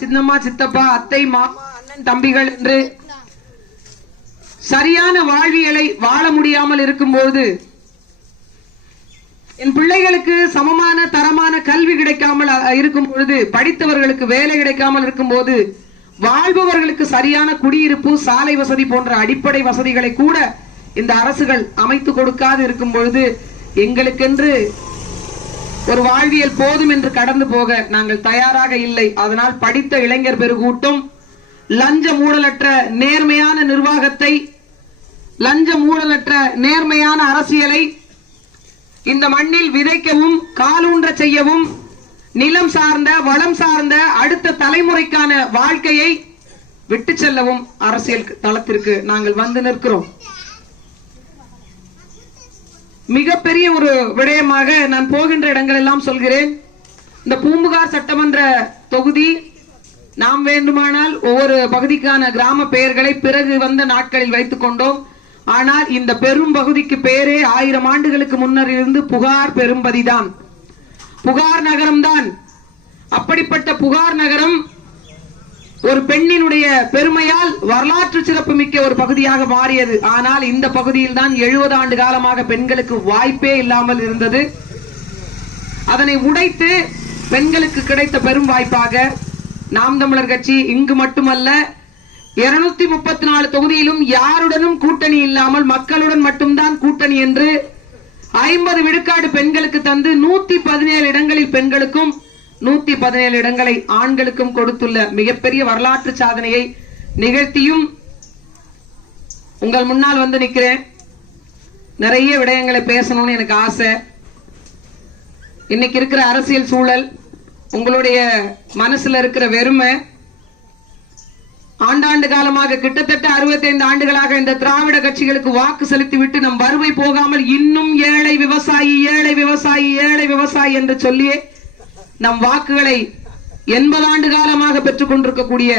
சின்னம்மா சித்தப்பா அத்தை மாமா அண்ணன் தம்பிகள் என்று சரியான வாழ்வியலை வாழ முடியாமல் இருக்கும்போது என் பிள்ளைகளுக்கு சமமான தரமான கல்வி கிடைக்காமல் இருக்கும் பொழுது படித்தவர்களுக்கு வேலை கிடைக்காமல் இருக்கும் போது வாழ்பவர்களுக்கு சரியான குடியிருப்பு சாலை வசதி போன்ற அடிப்படை வசதிகளை கூட இந்த அரசுகள் அமைத்து கொடுக்காது இருக்கும் பொழுது எங்களுக்கென்று ஒரு வாழ்வியல் போதும் என்று கடந்து போக நாங்கள் தயாராக இல்லை. அதனால் படித்த இளைஞர் பெருகூட்டம் லஞ்ச மூடலற்ற நேர்மையான நிர்வாகத்தை லஞ்ச மூடலற்ற நேர்மையான அரசியலை இந்த மண்ணில் விதைக்கவும் காலூன்ற செய்யவும் நிலம் சார்ந்த வளம் சார்ந்த அடுத்த தலைமுறைக்கான வாழ்க்கையை விட்டு செல்லவும் அரசியல் தளத்திற்கு நாங்கள் வந்து நிற்கிறோம். மிகப்பெரிய ஒரு விடயமாக நான் போகின்ற இடங்கள் எல்லாம் சொல்கிறேன். இந்த பூம்புகார் சட்டமன்ற தொகுதி நாம் வேண்டுமானால் ஒவ்வொரு பகுதிக்கான கிராம பெயர்களை பிறகு வந்த நாட்களில் வைத்துக் கொண்டோம். ஆனால் இந்த பெரும் பகுதிக்கு பேரே ஆயிரம் ஆண்டுகளுக்கு முன்னர் இருந்து புகார் பெரும்பதிதான். புகார் நகரம்தான். அப்படிப்பட்ட புகார் நகரம் ஒரு பெண்ணினுடைய பெருமையால் வரலாற்று சிறப்பு மிக்க ஒரு பகுதியாக மாறியது. ஆனால் இந்த பகுதியில் தான் எழுபது ஆண்டு காலமாக பெண்களுக்கு வாய்ப்பே இல்லாமல் இருந்தது. அதனை உடைத்து பெண்களுக்கு கிடைத்த பெரும் வாய்ப்பாக நாம் தமிழர் கட்சி இங்கு மட்டுமல்ல இருநூத்தி முப்பத்தி நாலு தொகுதியிலும் யாருடனும் கூட்டணி இல்லாமல் மக்களுடன் மட்டும்தான் கூட்டணி என்று ஐம்பது விழுக்காடு பெண்களுக்கு தந்து நூத்தி பதினேழு இடங்களில் பெண்களுக்கும் நூத்தி பதினேழு இடங்களை ஆண்களுக்கும் கொடுத்துள்ள மிகப்பெரிய வரலாற்று சாதனையை நிகழ்த்தியும் உங்கள் முன்னால் வந்து நிக்கிறேன். நிறைய விடயங்களை பேசணும்னு எனக்கு ஆசை. இன்னைக்கு இருக்கிற அரசியல் சூழல் உங்களுடைய மனசுல இருக்கிற வெறுமை ஆண்டாண்டு காலமாக கிட்டத்தட்ட 65 ஆண்டுகளாக இந்த திராவிட கட்சிகளுக்கு வாக்கு செலுத்தி விட்டு நம் வறுமை போகாமல் இன்னும் ஏழை விவசாயி ஏழை விவசாயி ஏழை விவசாயி என்று சொல்லியே நம் வாக்குகளை எண்பது ஆண்டு காலமாக பெற்றுக் கொண்டிருக்கக்கூடிய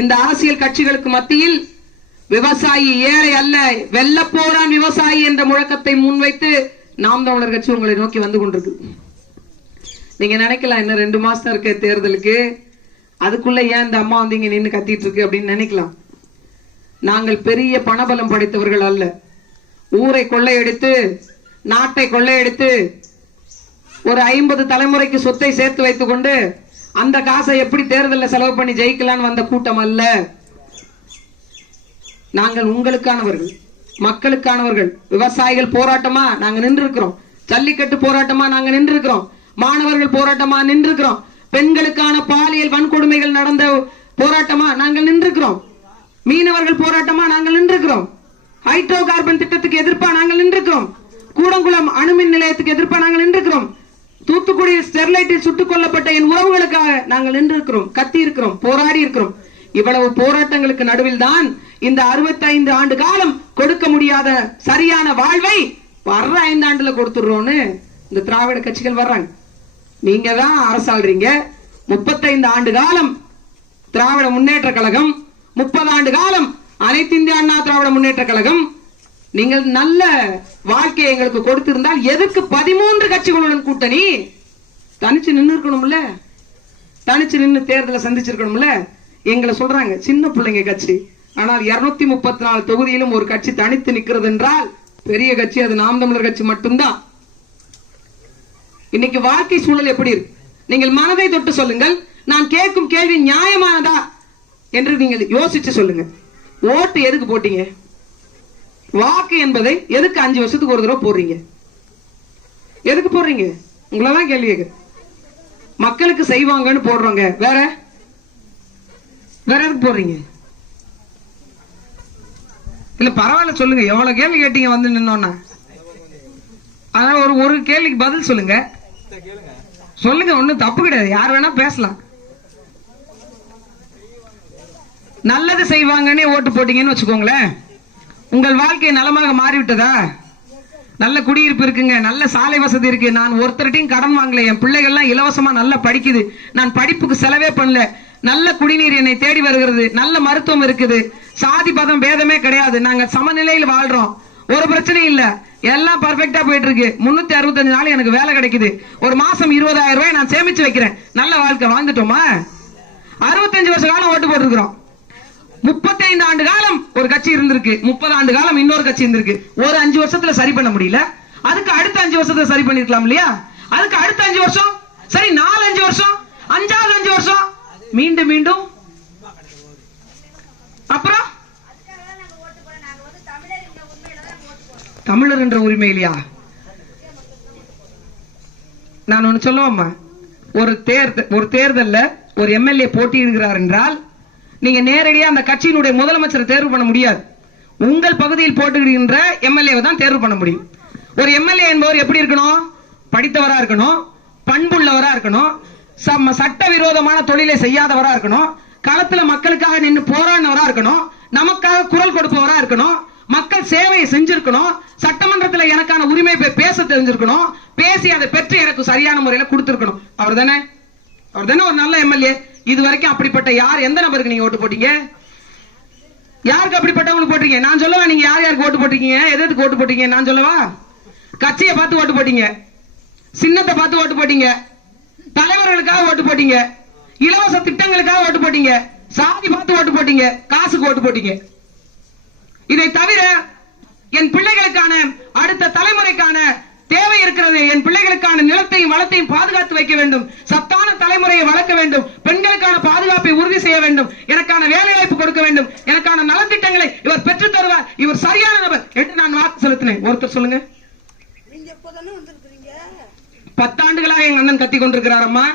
இந்த அரசியல் கட்சிகளுக்கு மத்தியில் விவசாயி ஏழை அல்ல வெள்ளப்போரான் விவசாயி என்ற முழக்கத்தை முன்வைத்து நாம் தமிழர் கட்சி உங்களை நோக்கி வந்து கொண்டிருக்கு நீங்க நினைக்கலாம் இன்னும் ரெண்டு மாசம் இருக்க தேர்தலுக்கு. அதுக்குள்ள ஏன் இந்த அம்மா வந்து இங்க நின்னு கத்திட்டு இருக்கு அப்படின்னு நினைக்கலாம். நாங்கள் பெரிய பணபலம் படைத்தவர்கள் அல்ல. ஊரை கொள்ளையடித்து நாட்டை கொள்ளையடித்து ஒரு ஐம்பது தலைமுறைக்கு சொத்தை சேர்த்து வைத்துக் கொண்டு அந்த காசை எப்படி தேர்தலில் செலவு பண்ணி ஜெயிக்கலாம்னு வந்த கூட்டம் அல்ல. நாங்கள் உங்களுக்கானவர்கள் மக்களுக்கானவர்கள். விவசாயிகள் போராட்டமா நாங்க நின்றுருக்கிறோம். ஜல்லிக்கட்டு போராட்டமா நாங்க நின்றுருக்கிறோம். மாணவர்கள் போராட்டமா நின்றுக்கிறோம் பெண்களுக்கான பாலியல் வன்கொடுமைகள் நடந்த போராட்டமா நாங்கள் நின்றுக்கிறோம் மீனவர்கள் போராட்டமா நாங்கள் நின்றுக்கிறோம் ஹைட்ரோ கார்பன் திட்டத்துக்கு எதிர்ப்பா நாங்கள் நின்றுக்கிறோம் கூடங்குளம் அணுமின் நிலையத்துக்கு எதிர்ப்பா நாங்கள் நின்றுக்கிறோம் தூத்துக்குடி ஸ்டெர்லைட்டில் சுட்டுக் கொல்லப்பட்ட என் உறவுகளுக்காக நாங்கள் நின்று இருக்கிறோம் கத்தி இருக்கிறோம் போராடி இருக்கிறோம் இவ்வளவு போராட்டங்களுக்கு நடுவில் தான் இந்த 65 ஆண்டு காலம் கொடுக்க முடியாத சரியான வாழ்வை வர்ற ஐந்து ஆண்டுல கொடுத்துடுறோம்னு இந்த திராவிட கட்சிகள் வர்றாங்க. நீங்க தான் அரசாள்றீங்க. முப்பத்தைந்து ஆண்டு காலம் திராவிட முன்னேற்ற கழகம் முப்பது ஆண்டு காலம் அனைத்து இந்திய அண்ணா திராவிட முன்னேற்ற கழகம் நீங்கள் நல்ல வாழ்க்கையை எங்களுக்கு கொடுத்திருந்தால் எதுக்கு பதிமூன்று கட்சிகளுடன் கூட்டணி? தனிச்சு நின்று இருக்கணும்ல? தனிச்சு நின்று தேர்தலை சந்திச்சிருக்கணும்ல? எங்களை சொல்றாங்க சின்ன பிள்ளைங்க கட்சி. ஆனால் 234 முப்பத்தி நாலு தொகுதியிலும் ஒரு கட்சி தனித்து நிற்கிறது என்றால் பெரிய கட்சி அது நாம் தமிழர் கட்சி மட்டும்தான். இன்னைக்கு வாழ்க்கை சூழல் எப்படி இருக்கு? நீங்கள் மனதை தொட்டு சொல்லுங்கள். நான் கேட்கும் கேள்வி நியாயமானதா? என்று நீங்கள் யோசிச்சு சொல்லுங்க. ஓட்டு எதுக்கு போட்டீங்க? வாக்கு என்பதை எதுக்கு அஞ்சு வருஷத்துக்கு ஒரு தடவை போடுறீங்க? எதுக்கு போடுறீங்க? உங்களை தான் கேள்வி மக்களுக்கு செய்வாங்கன்னு போடுறோங்க. வேற? வேற எதுக்கு போடுறீங்க? இல்ல பரவாயில்ல சொல்லுங்க. எவ்வளவு கேள்வி கேட்டீங்க வந்து நின்னோன்னா? அதான் ஒரு ஒரு கேள்விக்கு பதில் சொல்லுங்க. சொல்லுங்க ஒண்ணும் தப்பு கிடையாது. யார் வேணா பேசலாம். நல்லது செய்வாங்கன்னே ஓட்டு போட்டீங்கன்னு வச்சுக்கோங்களேன். உங்கள் வாழ்க்கை நலமாக மாறிவிட்டதா? நல்ல குடியிருப்பு இருக்குங்க நல்ல சாலை வசதி இருக்கு. நான் ஒருத்தர்கிட்டையும் கடன் வாங்கல. என் பிள்ளைகள்லாம் இலவசமா நல்லா படிக்குது. நான் படிப்புக்கு செலவே பண்ணல. நல்ல குடிநீர் என்னை தேடி வருகிறது. நல்ல மருத்துவம் இருக்குது. சாதி பதம் பேதமே கிடையாது. நாங்க சமநிலையில் வாழ்றோம். ஒரு பிரச்சனையும் இல்ல. எல்லாம் பர்ஃபெக்டா போயிட்டு இருக்கு முன்னூத்தி அறுபத்தஞ்சு நாள் எனக்கு வேலை கிடைக்குது. ஒரு மாசம் இருபதாயிரம் ரூபாய் நான் சேமிச்சு வைக்கிறேன். நல்ல வாழ்க்கை வாழ்ந்துட்டோமா? அறுபத்தஞ்சு வருஷ காலம் ஓட்டு போட்டுருக்குறோம். முப்பத்தைந்து ஆண்டு காலம் ஒரு கட்சி இருந்திருக்கு. முப்பது ஆண்டு காலம் இன்னொரு கட்சி இருந்திருக்கு. ஒரு அஞ்சு வருஷத்துல சரி பண்ண முடியல. அதுக்கு அடுத்த அஞ்சு வருஷத்துல சரி பண்ணிருக்கலாம் இல்லையா? அதுக்கு அடுத்த அஞ்சு வருஷம்? சரி நாலு அஞ்சு வருஷம்? அஞ்சாவது அஞ்சு வருஷம்? மீண்டும் மீண்டும். அப்புறம்? தமிழர் என்ற உரிமை இல்லையா? நான் ஒண்ணு சொல்லுவோம்மா ஒரு தேர்தல் ஒரு தேர்தல்ல ஒரு எம்எல்ஏ போட்டியிடுகிறார் என்றால் நீங்க நேரடியா அந்த கட்சியினுடைய முதலமைச்சரை தேர்வு பண்ண முடியாது. உங்கள் பகுதியில் போட்டுகின்ற எம்எல்ஏவை தான் தேர்வு பண்ண முடியும். ஒரு எம்எல்ஏ என்பவர் எப்படி இருக்கணும்? படித்தவரா இருக்கணும்? பண்புள்ளவரா இருக்கணும்? சம- சட்டவிரோதமான தொழிலை செய்யாதவரா இருக்கணும்? களத்துல மக்களுக்காக நின்று போராடினவரா இருக்கணும்? நமக்காக குரல் கொடுப்பவரா இருக்கணும்? மக்கள் சேவையை செஞ்சிருக்கணும்? சட்டமன்றத்தில் எனக்கான உரிமை பேச தெரிஞ்சிருக்கணும்? பேசி அதை பெற்று எனக்கு சரியான முறையில கொடுத்திருக்கணும். அவர் தானே அவர் தானே ஒரு நல்ல எம்எல்ஏ? இது வரைக்கும் அப்படிப்பட்ட யார் எந்த நபருக்கு நீங்க ஓட்டு போட்டீங்க? யாருக்கு அப்படிப்பட்டவங்களுக்கு போட்டீங்க நான் சொல்லவா நீங்க யார் யாருக்கு ஓட்டு போட்டீங்க எது எதுக்கு ஓட்டு போட்டீங்க? நான் சொல்லவா? கட்சியை பார்த்து ஓட்டு போட்டீங்க. சின்னத்தை பார்த்து ஓட்டு போட்டீங்க. தலைவர்களுக்காக ஓட்டு போட்டீங்க. இலவச திட்டங்களுக்காக ஓட்டு போட்டீங்க. சாதி பார்த்து ஓட்டு போட்டீங்க. காசுக்கு ஓட்டு போட்டீங்க. இதை தவிர என் பிள்ளைகளுக்கான அடுத்த தலைமுறைக்கான தேவை இருக்கிறது. என் பிள்ளைகளுக்கான நிலத்தையும் வளத்தையும் பாதுகாத்து வைக்க வேண்டும். சத்தான தலைமுறையை வளர்க்க வேண்டும். பெண்களுக்கான பாதுகாப்பை உறுதி செய்ய வேண்டும். எனக்கான வேலை வாய்ப்பு கொடுக்க வேண்டும். எனக்கான நலத்திட்டங்களை இவர் பெற்றுத் தருவார். இவர் சரியான நபர் என்று நான் வாக்கு செலுத்தினேன். ஒருத்தர் சொல்லுங்க. பத்தாண்டுகளாக எங்க அண்ணன் கத்தி கொண்டிருக்கிறார் அம்மா.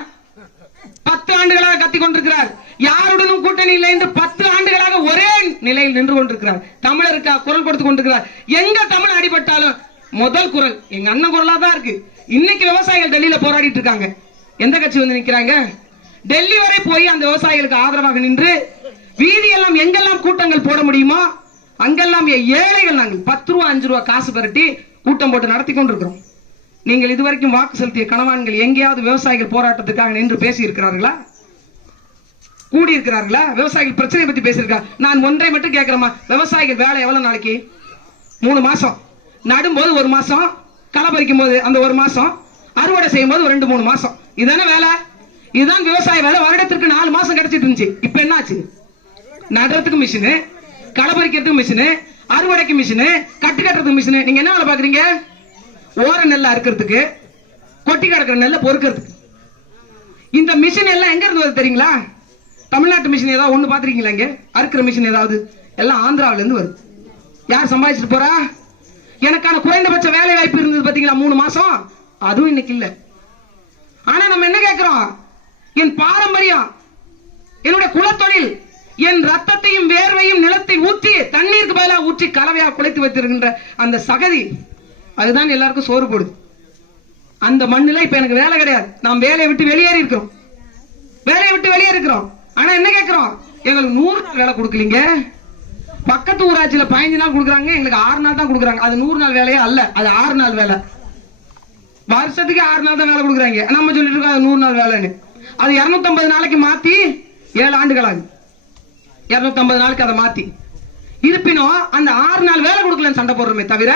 பத்து ஆண்டுகளாக கத்தி கொண்டிருக்கிறார். யாருடனும் கூட்டணி இல்லை என்று பத்து ஆண்டுகளாக ஒரே நிலையில் நின்று கொண்டிருக்கிறார். தமிழருக்கா குரல் கொடுத்து கொண்டிருக்கிறார். எங்க தமிழ் அடிபட்டாலும் முதல் குரல் எங்க அண்ணன் குரலா தான் இருக்கு. இன்னைக்கு விவசாயிகள் டெல்லியில போராடிட்டு இருக்காங்க. எந்த கட்சி வந்து நிக்கிறாங்க? டெல்லி வரை போய் அந்த விவசாயிகளுக்கு ஆதரவாக நின்று வீதியெல்லாம் எங்கெல்லாம் கூட்டங்கள் போட முடியுமோ அங்கெல்லாம் ஏழைகள் நாங்கள் பத்து ரூபா அஞ்சு ரூபா காசு பரட்டி கூட்டம் போட்டு நடத்தி கொண்டிருக்கிறோம். நீங்கள் இதுவரைக்கும் வாக்கு செலுத்திய கணவான்கள் எங்கேயாவது விவசாயிகள் போராட்டத்துக்காக நின்று பேசி இருக்கிறார்களா கூடி இருக்கிறார்களா விவசாயிகள் பிரச்சனை பத்தி பேசியிருக்கா? நான் ஒன்றை மட்டும் கேட்கிறேமா விவசாயிகள் வேலை எவ்வளவு நாளைக்கு? மூணு மாசம். நடும்போது ஒரு மாசம் களை பறிக்கும் போது அந்த ஒரு மாசம் அறுவடை செய்யும் போது ஒரு ரெண்டு மூணு மாசம். இதுதானே வேலை? இதுதான் விவசாய வேலை. வருடத்திற்கு நாலு மாசம் கிடைச்சிட்டு இருந்துச்சு. இப்ப என்னாச்சு? நடுறதுக்கு மிஷினு களை பறிக்கிறதுக்கு மிஷினு அறுவடைக்கு மிஷினு கட்டு கட்டுறதுக்கு மிஷினு நீங்க என்ன வேலை பாக்குறீங்க ஓர நெல்லை அறுக்கிறதுக்கு கொட்டி கிடக்கிற நெல்லை பொறுக்கிறதுக்கு. இந்த மிஷின் எல்லாம் எங்க இருந்து வருது தெரியுங்களா? தமிழ்நாட்டு மிஷின் ஏதாவது ஒண்ணு பாத்திருக்கீங்களா இங்க? அறுக்கிற மிஷின் ஏதாவது? எல்லாம் ஆந்திராவில இருந்து வருது. யார் சம்பாதிச்சிட்டு போறா? எனக்கான குறைந்தபட்ச வேலை வாய்ப்பு இருந்தது பாத்தீங்களா? மூணு மாசம்? அதுவும் இன்னைக்கு இல்ல. ஆனா நம்ம என்ன கேட்கிறோம் என் பாரம்பரியம் என்னுடைய குலத்தொழில் என் ரத்தத்தையும் வேர்வையும் நிலத்தை ஊற்றி தண்ணீருக்கு பதிலாக ஊற்றி கலவையாக குலைத்து வைத்திருக்கின்ற அந்த சகதி அதுதான் எல்லாருக்கும் சோறு போடுது. அந்த மண்ணில் இப்ப எனக்கு வேலை கிடையாது. நாம் வேலையை விட்டு வெளியேறி இருக்கிறோம். வேலையை விட்டு வெளியே இருக்கிறோம். ஆனா என்ன கேட்கிறோம் எங்களுக்கு நூறு நாள் வேலை கொடுக்கலீங்க. பக்கத்து ஊராட்சியில பதினஞ்சு நாள் கொடுக்குறாங்க எங்களுக்கு ஆறு நாள் தான் கொடுக்குறாங்க. அது நூறு நாள் வேலையே அல்ல அது ஆறு நாள் வேலை. வருஷத்துக்கு ஆறு நாள் தான் வேலை கொடுக்குறாங்க. நம்ம சொல்லிட்டு இருக்கோம் அது நூறு நாள் வேலைன்னு. அது 250 நாளைக்கு மாத்தி ஏழு ஆண்டுகள் ஆகுது. 250 நாளைக்கு அதை மாத்தி. இருப்பினும் அந்த ஆறு நாள் வேலை கொடுக்கலன்னு சண்டை போடுறோமே தவிர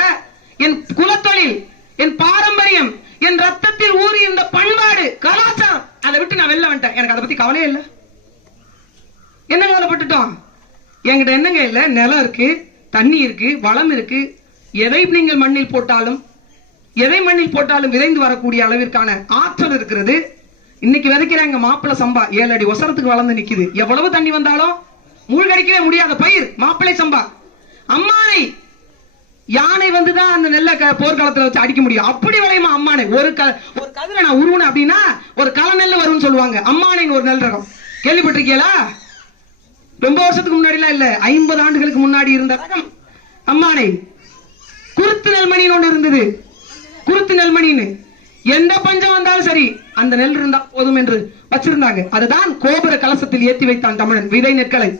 என் குலத்தொழில் என் பாரம்பரியம் என் ரத்தத்தில் ஊறி இருந்த பண்பாடு கலாச்சாரம் அதை விட்டு நான் வெளில வந்துட்டேன். எனக்கு அதை பத்தி கவலையே இல்லை. என்ன கவலைப்பட்டுட்டோம்? என்கிட்ட என்னங்க இல்லை? நிலம் இருக்கு தண்ணி இருக்கு வளம் இருக்கு. எதை நீங்கள் மண்ணில் போட்டாலும் எதை மண்ணில் போட்டாலும் விதைந்து வரக்கூடிய அளவிற்கான ஆற்றல் இருக்கிறது. இன்னைக்கு விதைக்கிறாங்க மாப்பிளை சம்பா. ஏழு அடி ஒசரத்துக்கு வளர்ந்து நிக்குது. எவ்வளவு தண்ணி வந்தாலும் மூழ்கடிக்கவே முடியாத பயிர் மாப்பிளை சம்பா. அம்மானை யானை வந்துதான் அந்த நெல்லை க- போர்க்காலத்துல வச்சு அடிக்க முடியும். அப்படி விளையுமா அம்மானை? ஒரு க ஒரு கதிரை நான் உருவனை அப்படின்னா ஒரு களை நெல் வரும்னு சொல்லுவாங்க. அம்மானைன்னு ஒரு நெல் ரகம். கேள்விப்பட்டிருக்கீங்களா? ரொம்ப வருஷத்துக்கு முன்னாடிலாம் இல்ல. ஐம்பது ஆண்டுகளுக்கு முன்னாடி இருந்த ரகம். அம்மானை குருத்து நெல்மணின்னு ஒண்ணு இருந்தது. குருத்து நெல்மணின்னு. எந்த பஞ்சம் வந்தாலும் சரி அந்த நெல் இருந்தா போதும் என்று வச்சிருந்தாங்க. அதுதான் கோபுர கலசத்தில் ஏத்தி வைத்தான் தமிழன். விதை நெற்களை.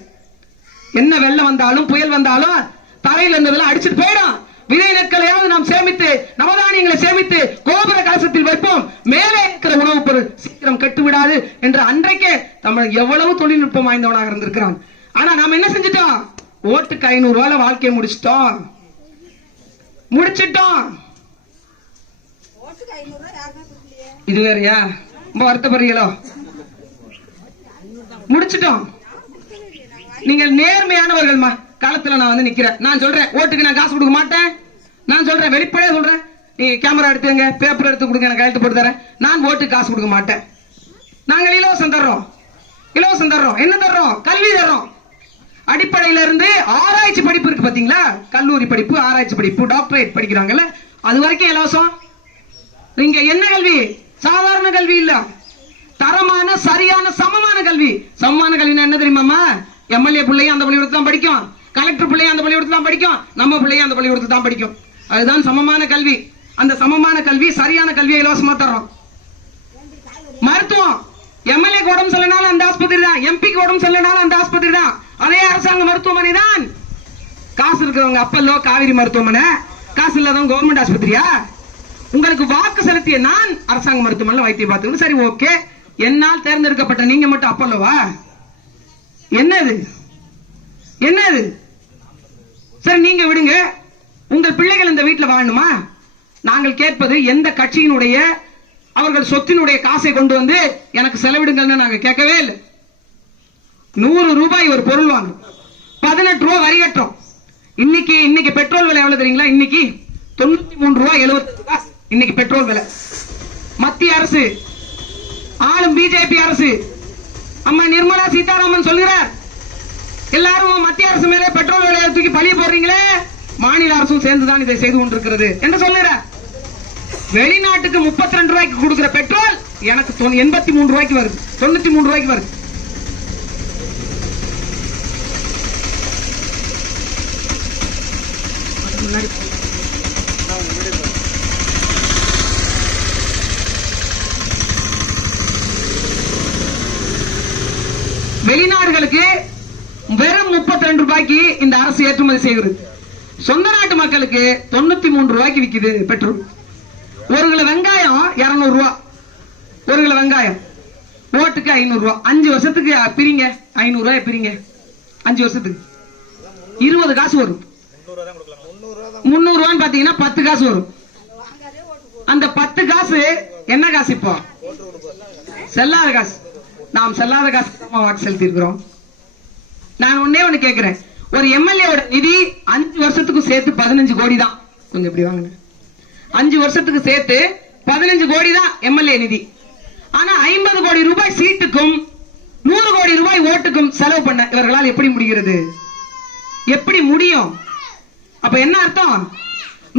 என்ன வெள்ளம் வந்தாலும் புயல் வந்தாலும் தரையில் இருந்ததெல்லாம் அடிச்சுட்டு போயிடும். விதை நெற்களையாவது நாம் சேமித்து நவதானியங்களை சேமித்து கோபுர கலசத்தில் வைப்போம். மேலே இருக்கிற உணவுப் பொருள் சீக்கிரம் கெட்டு விடாது என்று அன்றைக்கே தமிழன் எவ்வளவு தொழில்நுட்பம் வாய்ந்தவனாக இருந்திருக்கிறான். ஆனா நாம் என்ன செஞ்சிட்டோம்? ஓட்டுக்கு ஐநூறு ரூபாய் வாழ்க்கையை முடிச்சிட்டோம். முடிச்சிட்டோம். இது வேறயா? ரொம்ப வருத்தப்படுறீங்களோ? முடிச்சிட்டோம். நீங்கள் நேர்மையானவர்கள்மா களத்துல நான் வந்து நிக்கிறேன். நான் சொல்றேன் ஓட்டுக்கு நான் காசு கொடுக்க மாட்டேன். நான் சொல்றேன் வெளிப்படையா சொல்றேன். நீ கேமரா எடுத்துங்க பேப்பர் எடுத்து கொடுங்க நான் கையெழுத்து போட்டு தரேன். நான் ஓட்டுக்கு காசு கொடுக்க மாட்டேன். நாங்கள் இலவசம் தர்றோம். இலவசம் தர்றோம். என்ன தர்றோம்? கல்வி தர்றோம். அடிப்படையில இருந்து ஆராய்ச்சி படிப்பு இருக்கு பாத்தீங்களா? கல்லூரி படிப்பு ஆராய்ச்சி படிப்பு டாக்டரேட் படிக்கிறாங்கல்ல? அது வரைக்கும் இலவசம். இங்க என்ன கல்வி? சாதாரண கல்வி இல்ல. தரமான சரியான சமமான கல்வி. சமமான கல்வினா என்ன தெரியுமாமா எம்எல்ஏ பிள்ளையும் அந்த பள்ளிக்கூடத்து தான் படிக்கும். கலெக்டர் பிள்ளையும் அந்த பள்ளிக்கூடத்துல தான் படிக்கும். நம்ம பிள்ளையும் அந்த பள்ளிக்கூடத்து தான் படிக்கும். அதுதான் சமமான கல்வி. அந்த சமமான கல்வி சரியான கல்வியை இலவசமா தர்றோம். மருத்துவம். எம்எல்ஏ உடம்பு சரியில்லைனாலும் அந்த ஆஸ்பத்திரி தான். எம்பிக்கு உடம்பு சரியில்லைனாலும் அந்த ஆஸ்பத்திரி தான். அதே அரசாங்க மருத்துவமனை தான் காசு இருக்கிறவங்க அப்பல்லோ காவிரி மருத்துவமனை. காசு இல்லாதவங்க கவர்மெண்ட் ஆஸ்பத்திரியா? உங்களுக்கு வாக்கு செலுத்திய நான் அரசாங்க மருத்துவமனையில் வைத்தியம் பார்த்துக்கணும். சரி ஓகே. என்னால் தேர்ந்தெடுக்கப்பட்ட நீங்க மட்டும் அப்பல்லோவா? என்னது? என்னது? சரி நீங்க விடுங்க. உங்கள் பிள்ளைகள் இந்த வீட்டில் வாழணுமா? நாங்கள் கேட்பது எந்த கட்சியினுடைய அவர்கள் சொத்தினுடைய காசை கொண்டு வந்து எனக்கு செலவிடுங்கன்னு நாங்கள் கேட்கவே இல்லை. நூறு ரூபாய் ஒரு பொருள் வாங்கும். பதினெட்டு ரூபாய் வரி கட்டுறோம். இன்னைக்கு இன்னைக்கு பெட்ரோல் விலை எவ்வளவு தெரியுங்களா? இன்னைக்கு தொண்ணூத்தி மூணு ரூபாய் எழுபத்தி காசு இன்னைக்கு பெட்ரோல் விலை. மத்திய அரசு ஆளும் பிஜேபி அரசு அம்மா நிர்மலா சீதாராமன் சொல்கிறார் எல்லாரும் மத்திய அரசு மேலே பெட்ரோல் விலையை தூக்கி பழிய போடுறீங்களே? மாநில அரசும் சேர்ந்துதான் இதை செய்து கொண்டிருக்கிறது. என்று சொல்லுறார் வெளிநாட்டுக்கு முப்பத்தி ரெண்டு ரூபாய்க்கு கொடுக்கிற பெட்ரோல் எனக்கு எண்பத்தி மூணு ரூபாய்க்கு வருது. தொண்ணூத்தி மூணு ரூபாய்க்கு வருது வெளிநாடுகளுக்கு வெறும் முப்பத்தி ரெண்டு ரூபாய்க்கு இந்த அரசு ஏற்றுமதி செய்கிறது. சொந்த நாட்டு மக்களுக்கு தொண்ணூத்தி மூணு ரூபாய்க்கு விக்குது பெட்ரோல். ஒரு கிலோ வெங்காயம் இருநூறு ரூபா. ஒரு கிலோ வெங்காயம். ஓட்டுக்கு ஐநூறு ரூபா. அஞ்சு வருஷத்துக்கு பிரிங்க. ஐநூறு ரூபாய் பிரிங்க. அஞ்சு வருஷத்துக்கு. இருபது காசு வரும். முந்நூறு ரூபான்னு பாத்தீங்கன்னா பத்து காசு வரும். அந்த பத்து காசு என்ன காசு இப்போ? செல்லாத காசு. நாம் செல்லாத காசு வாக்கு செலுத்தி இருக்கிறோம் நான் ஒன்னே ஒண்ணு கேக்குறேன். ஒரு எம்எல்ஏவோட நிதி அஞ்சு வருஷத்துக்கு சேர்த்து பதினஞ்சு கோடி தான் கொஞ்சம் இப்படி வாங்க அஞ்சு வருஷத்துக்கு சேர்த்து பதினஞ்சு கோடி தான் எம்எல்ஏ நிதி. ஆனா ஐம்பது கோடி ரூபாய் சீட்டுக்கும் நூறு கோடி ரூபாய் ஓட்டுக்கும் செலவு பண்ண இவர்களால் எப்படி முடிகிறது? எப்படி முடியும்? அப்ப என்ன அர்த்தம்?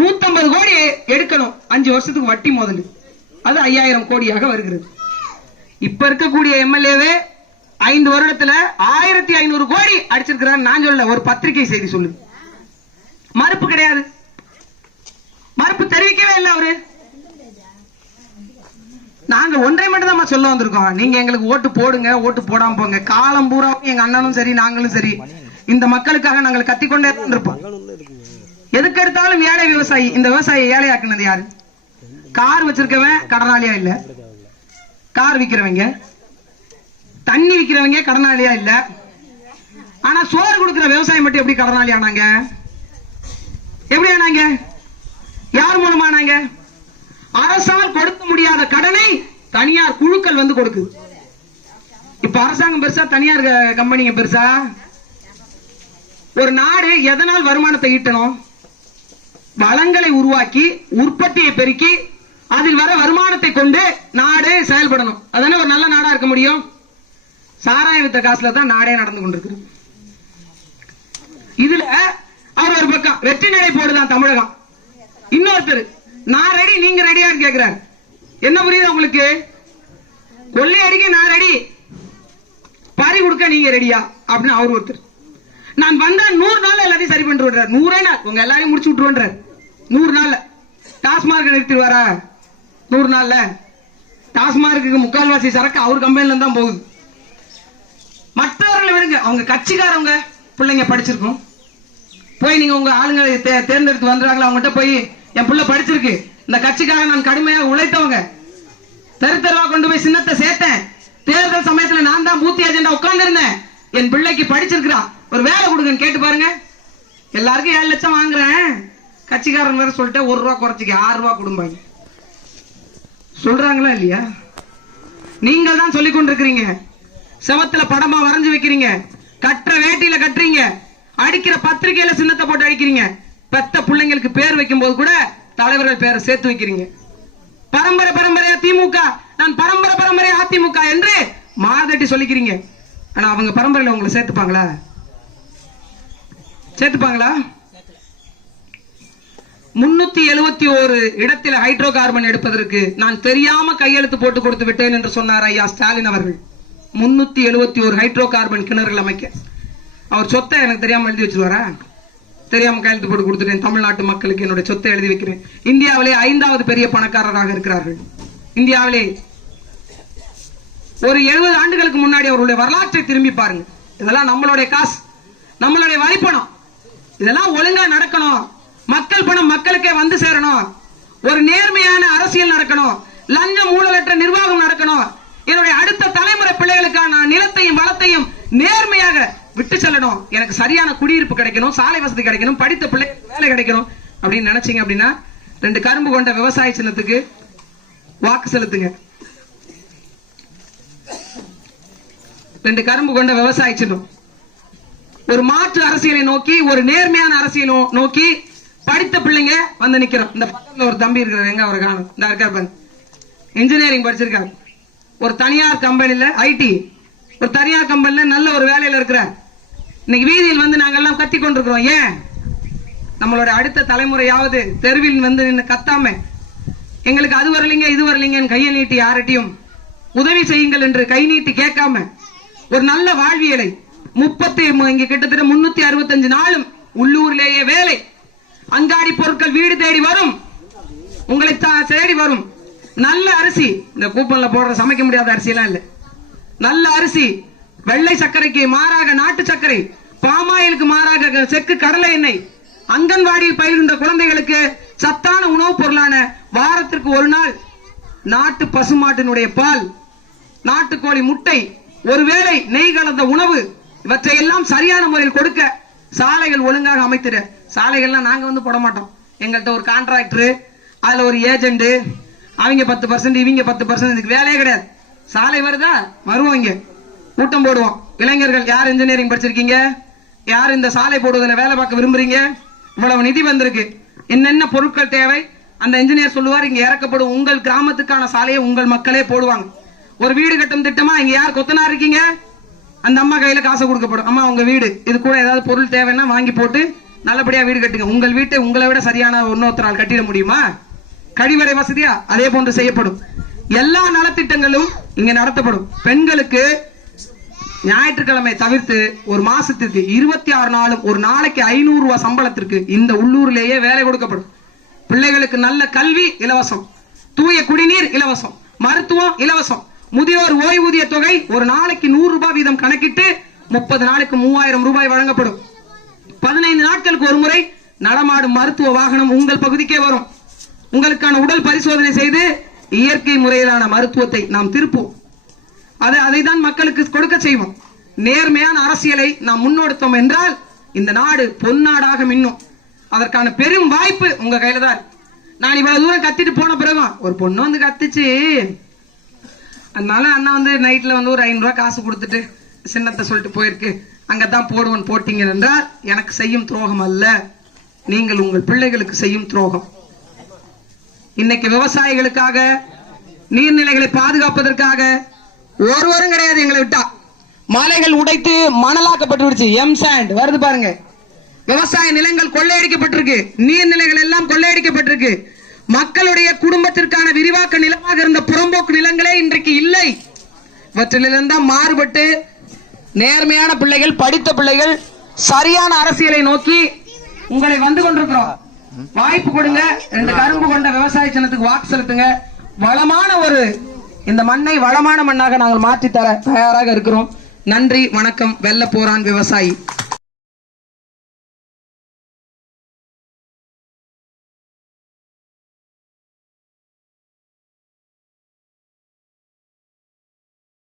நூத்தம்பது கோடி எடுக்கணும். அஞ்சு வருஷத்துக்கு வட்டி முதல். அது ஐயாயிரம் கோடியாக வருகிறது. இப்ப இருக்கக்கூடிய எம்எல்ஏவே ஐந்து வருடத்துல ஆயிரத்தி ஐநூறு கோடி அடிச்சிருக்கிறார் நான் சொல்ல ஒரு பத்திரிகை செய்தி சொல்லு. மறுப்பு கிடையாது. மறுப்பு தெரிவிக்கவே இல்லை அவரு. நாங்க ஒன்றை மட்டும் தான் சொல்ல வந்திருக்கோம். நீங்க எங்களுக்கு ஓட்டு போடுங்க ஓட்டு போடாம போங்க. காலம் பூரா எங்க அண்ணனும் சரி நாங்களும் சரி. இந்த மக்களுக்காக நாங்கள் கத்திக்கொண்டே கொண்டே இருப்போம் எதுக்கு எடுத்தாலும் ஏழை விவசாயி இந்த விவசாயி ஏழையாக்குனது யாரு? கார் வச்சிருக்கவன் கடனாளியா இல்ல? கார் விக்கிறவங்க. தண்ணி விக்கிறவங்க கடனாளியா இல்ல? ஆனா சோறு கொடுக்கிற விவசாயம் மட்டும் எப்படி கடனாளி ஆனாங்க? எப்படி ஆனாங்க? யார் மூலமா ஆனாங்க? அரசால் கொடுக்க முடியாத கடனை தனியார் குழுக்கள் வந்து கொடுக்குது இப்ப அரசாங்கம் பெருசா தனியார் கம்பெனிங்க பெருசா? ஒரு நாடு எதனால் வருமானத்தை ஈட்டணும்? வளங்களை உருவாக்கி உற்பத்தியை பெருக்கி அதில் வர வருமானத்தை கொண்டு நாடு செயல்படணும். அதானே ஒரு நல்ல நாடா இருக்க முடியும்? சாராய வித்த காசுல தான் நாடே நடந்து கொண்டிருக்கிறது இதுல அவர் ஒரு பக்கம் வெற்றி நடை போடுதான் தமிழகம். இன்னொருத்தர் நான் ரெடி நீங்க ரெடியான்னு கேக்குறாரு. என்ன புரியுது உங்களுக்கு? கொள்ளை அடிக்க நான் ரெடி பறி கொடுக்க நீங்க ரெடியா அப்படின்னு அவர் ஒருத்தர். நான் வந்தா நூறு நாள் எல்லாத்தையும் சரி பண்ணிட்டு விடுறாரு நூறே நாள். உங்க எல்லாரையும் முடிச்சு விட்டுருவாரு நூறு நாள்ல. டாஸ்மார்க் நிறுத்திடுவாரா நூறு நாள்ல. டாஸ்மார்க்கு முக்கால்வாசி சரக்கு அவர் கம்பெனில தான் போகுது. மற்றவர்களை விடுங்க. அவங்க கட்சிக்காரவங்க பிள்ளைங்க படிச்சிருக்கும். போய் நீங்க உங்க ஆளுங்களை தே- தேர்ந்தெடுத்து வந்துடுறாங்களா? அவங்ககிட்ட போய் என் பிள்ளை படிச்சிருக்கு. இந்த கட்சிக்காக நான் கடுமையாக உழைத்தவங்க. தெரு தெருவா கொண்டு போய் சின்னத்தை சேர்த்தேன். தேர்தல் சமயத்துல நான் தான் பூத்தி ஏஜெண்டா உட்காந்துருந்தேன் என் பிள்ளைக்கு படிச்சிருக்கிறா. ஒரு வேலை கொடுங்கன்னு கேட்டு பாருங்க. எல்லாருக்கும் ஏழு லட்சம் வாங்குறேன். கட்சிக்காரன் வேற சொல்லிட்டு ஒரு ரூபா குறைச்சிக்க. ஆறு ரூபா கொடுப்பாங்க சொல்றாங்களா இல்லையா? நீங்கள் தான் சொல்லிக் கொண்டிருக்கிறீங்க. செவத்துல படமா வரைஞ்சு வைக்கிறீங்க. கட்டுற வேட்டியில கட்டுறீங்க. அடிக்கிற பத்திரிகையில சின்னத்தை போட்டு அடிக்கிறீங்க. பெத்த பிள்ளைங்களுக்கு பேர் வைக்கும் போது கூட தலைவர்கள் பேரை சேர்த்து வைக்கிறீங்க. பரம்பரை பரம்பரையா திமுக. நான் பரம்பரை பரம்பரையா அதிமுக என்று மாதட்டி சொல்லிக்கிறீங்க. ஆனா அவங்க பரம்பரையில உங்களை சேர்த்துப்பாங்களா? சேர்த்துப்பாங்களா? முன்னூத்தி எழுபத்தி ஒரு இடத்தில் ஹைட்ரோ கார்பன் எடுப்பதற்கு நான் தெரியாம கையெழுத்து போட்டு கொடுத்து விட்டேன் என்று சொன்னார் ஐயா ஸ்டாலின் அவர்கள். முன்னூத்தி எழுபத்தி ஒரு ஹைட்ரோ கார்பன் கிணறுகள் அமைக்க. அவர் சொத்தை எனக்கு தெரியாம எழுதி வச்சிருவாரா? தெரியாம கையெழுத்து போட்டு கொடுத்துட்டேன். தமிழ்நாட்டு மக்களுக்கு என்னுடைய சொத்தை எழுதி வைக்கிறேன். இந்தியாவிலே ஐந்தாவது பெரிய பணக்காரராக இருக்கிறார்கள். இந்தியாவிலே ஒரு எழுபது ஆண்டுகளுக்கு முன்னாடி அவருடைய வரலாற்றை திரும்பி பாருங்க இதெல்லாம் நம்மளுடைய காசு. நம்மளுடைய வரிப்பணம். இதெல்லாம் ஒழுங்கா நடக்கணும். மக்கள் பணம் மக்களுக்கே வந்து சேரணும். ஒரு நேர்மையான அரசியல் நடக்கணும். லஞ்சம் ஊழலற்ற நிர்வாகம் நடக்கணும். என்னுடைய அடுத்த தலைமுறை பிள்ளைகளுக்கான நிலத்தையும் வளத்தையும் நேர்மையாக விட்டு செல்லணும். எனக்கு சரியான குடியிருப்பு கிடைக்கணும் சாலை வசதி கிடைக்கணும் படித்த பிள்ளை வேலை கிடைக்கணும் அப்படின்னு நினைச்சீங்க அப்படின்னா ரெண்டு கரும்பு கொண்ட விவசாய சின்னத்துக்கு வாக்கு செலுத்துங்க. ரெண்டு கரும்பு கொண்ட விவசாய சின்னம். ஒரு மாற்று அரசியலை நோக்கி ஒரு நேர்மையான அரசியலை நோக்கி படித்த பிள்ளைங்க வந்து நிக்கிறோம். இந்த பக்கத்துல ஒரு தம்பி இருக்கிறார். எங்க அவரை காணும்? இந்த இருக்கார் பாருங்க. இன்ஜினியரிங் படிச்சிருக்காரு. ஒரு தனியார் கம்பெனியில் ஐடி ஒரு தனியார் கம்பெனியில் நல்ல ஒரு வேலையில் இருக்கிற இன்னைக்கு வீதியில் வந்து நாங்க எல்லாம் கத்தி கொண்டிருக்கிறோம். ஏன்? நம்மளோட அடுத்த தலைமுறையாவது தெருவில் வந்து நின்று கத்தாம எங்களுக்கு அது வரலைங்க இது வரலைங்கன்னு கையை நீட்டி யார்கிட்டயும் உதவி செய்யுங்கள் என்று கை நீட்டி கேட்காம ஒரு நல்ல வாழ்வியலை முப்பத்தி இங்க கிட்டத்தட்ட முன்னூத்தி அறுபத்தஞ்சு நாளும் உள்ளூர்லேயே வேலை. அங்காடி பொருட்கள் வீடு தேடி வரும். உங்களை தேடி வரும். நல்ல அரிசி. இந்த கூப்பன்ல போடுற சமைக்க முடியாத அரிசி எல்லாம் இல்ல. நல்ல அரிசி. வெள்ளை சர்க்கரைக்கு மாறாக நாட்டு சர்க்கரை. பாமாயிலுக்கு மாறாக செக்கு கடலை எண்ணெய். அங்கன்வாடியில் பயில்கின்ற குழந்தைகளுக்கு சத்தான உணவுப் பொருளான வாரத்திற்கு ஒரு நாள் நாட்டு பசுமாட்டினுடைய பால் நாட்டுக்கோழி முட்டை ஒருவேளை நெய் கலந்த உணவு இவற்றை எல்லாம் சரியான முறையில் கொடுக்க சாலைகள் ஒழுங்காக அமைத்திட. சாலைகள்லாம் நாங்க வந்து போட மாட்டோம். எங்கள்கிட்ட ஒரு கான்ட்ராக்டர் அதுல ஒரு ஏஜென்ட் அவங்க பத்து பர்சன்ட் இவங்க பத்து பர்சன்ட் இதுக்கு வேலையே கிடையாது. சாலை வருதா? வருவோம் இங்க. கூட்டம் போடுவோம். இளைஞர்கள் யார் இன்ஜினியரிங் படிச்சிருக்கீங்க? யார் இந்த சாலை போடுவதில் வேலை பார்க்க விரும்புறீங்க? இவ்வளவு நிதி வந்திருக்கு. என்னென்ன பொருட்கள் தேவை? அந்த இன்ஜினியர் சொல்லுவார் இங்க இறக்கப்படும் உங்கள் கிராமத்துக்கான சாலையை உங்கள் மக்களே போடுவாங்க. ஒரு வீடு கட்டும் திட்டமா? இங்க யார் கொத்தனார் இருக்கீங்க? அந்த அம்மா கையில காசு கொடுக்கப்படும். அம்மா உங்க வீடு. இது கூட ஏதாவது பொருள் தேவைன்னா வாங்கி போட்டு நல்லபடியா வீடு கட்டுங்க. உங்கள் வீட்டை உங்களை விட சரியான இன்னொருத்தரால் கட்டிட முடியுமா? கழிவறை வசதியா? அதே போன்று செய்யப்படும். எல்லா நலத்திட்டங்களும் இங்க நடத்தப்படும். பெண்களுக்கு ஞாயிற்றுக்கிழமை தவிர்த்து ஒரு மாசத்திற்கு இருபத்தி ஆறு நாளும் ஒரு நாளைக்கு ஐநூறு ரூபாய் சம்பளத்திற்கு இந்த உள்ளூர்லேயே வேலை கொடுக்கப்படும். பிள்ளைகளுக்கு நல்ல கல்வி இலவசம். தூய குடிநீர் இலவசம். மருத்துவம் இலவசம். முதியோர் ஓய்வூதிய தொகை ஒரு நாளைக்கு நூறு ரூபாய் வீதம் கணக்கிட்டு முப்பது நாளுக்கு மூவாயிரம் ரூபாய் வழங்கப்படும். பதினைந்து நாட்களுக்கு ஒரு முறை நடமாடும் மருத்துவ வாகனம் உங்கள் பகுதிக்கே வரும். உங்களுக்கான உடல் பரிசோதனை செய்து இயற்கை முறையிலான மருத்துவத்தை நாம் திருப்போம் அது அதை தான் மக்களுக்கு கொடுக்க செய்வோம். நேர்மையான அரசியலை நாம் முன்னெடுத்தோம் என்றால் இந்த நாடு பொன்னாடாக மின்னும். அதற்கான பெரும் வாய்ப்பு உங்க கையில தான் நான் இவ்வளவு தூரம் கத்திட்டு போன பிறகும் ஒரு பொண்ணு வந்து கத்திச்சு. அதனால அண்ணா வந்து நைட்ல வந்து ஒரு ஐநூறு ரூபாய் காசு கொடுத்துட்டு சின்னத்தை சொல்லிட்டு போயிருக்கு. அங்கதான் போடுவன் போட்டீங்க என்றால் எனக்கு செய்யும் துரோகம் அல்ல. நீங்கள் உங்கள் பிள்ளைகளுக்கு செய்யும் துரோகம். இன்னைக்கு விவசாயிகளுக்காக நீர்நிலைகளை பாதுகாப்பதற்காக ஒருவரும் கிடையாது எங்களை விட்டா. மலைகள் உடைத்து மணலாக்கப்பட்டு விடுச்சு எம் சாண்ட் வருது பாருங்க. விவசாய நிலங்கள் கொள்ளையடிக்கப்பட்டிருக்கு. நீர்நிலைகள் எல்லாம் கொள்ளையடிக்கப்பட்டிருக்கு. மக்களுடைய குடும்பத்திற்கான விரிவாக்க நிலமாக இருந்த புறம்போக்கு நிலங்களே இன்றைக்கு இல்லை. இவற்றிலிருந்து மாறுபட்டு நேர்மையான பிள்ளைகள் படித்த பிள்ளைகள் சரியான அரசியலை நோக்கி உங்களை வந்து கொண்டிருக்கிறோம். வாய்ப்பு கொடுங்க. ரெண்டு கரும்பு கொண்ட விவசாய சின்னத்துக்கு வாக்கு செலுத்துங்க. வளமான ஒரு இந்த மண்ணை வளமான மண்ணாக நாங்கள் மாற்றி தர தயாராக இருக்கிறோம். நன்றி வணக்கம் வெல்ல போரான் விவசாயி.